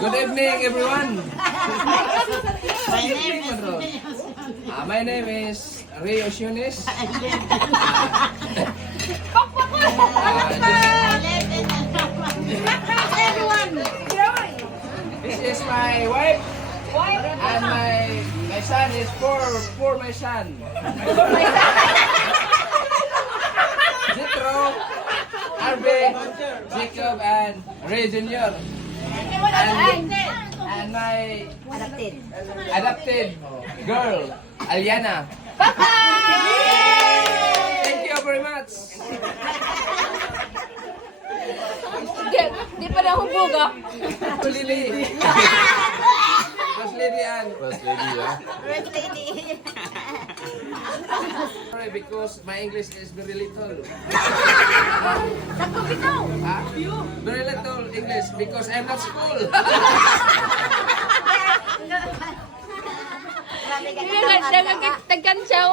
Good evening, everyone. My name is My name is Rio Sionis. everyone. This is my wife and my son is for my son. Jethro, Arbe, Jacob, and Ray Jr. And my adopted girl, Aliana. Thank you very much. Di pa na humbuga. Lily. First lady and First lady, yeah. sorry because my English is very little. Bitaw. Ah, very little English because I'm not school. Dagang tagkan siya.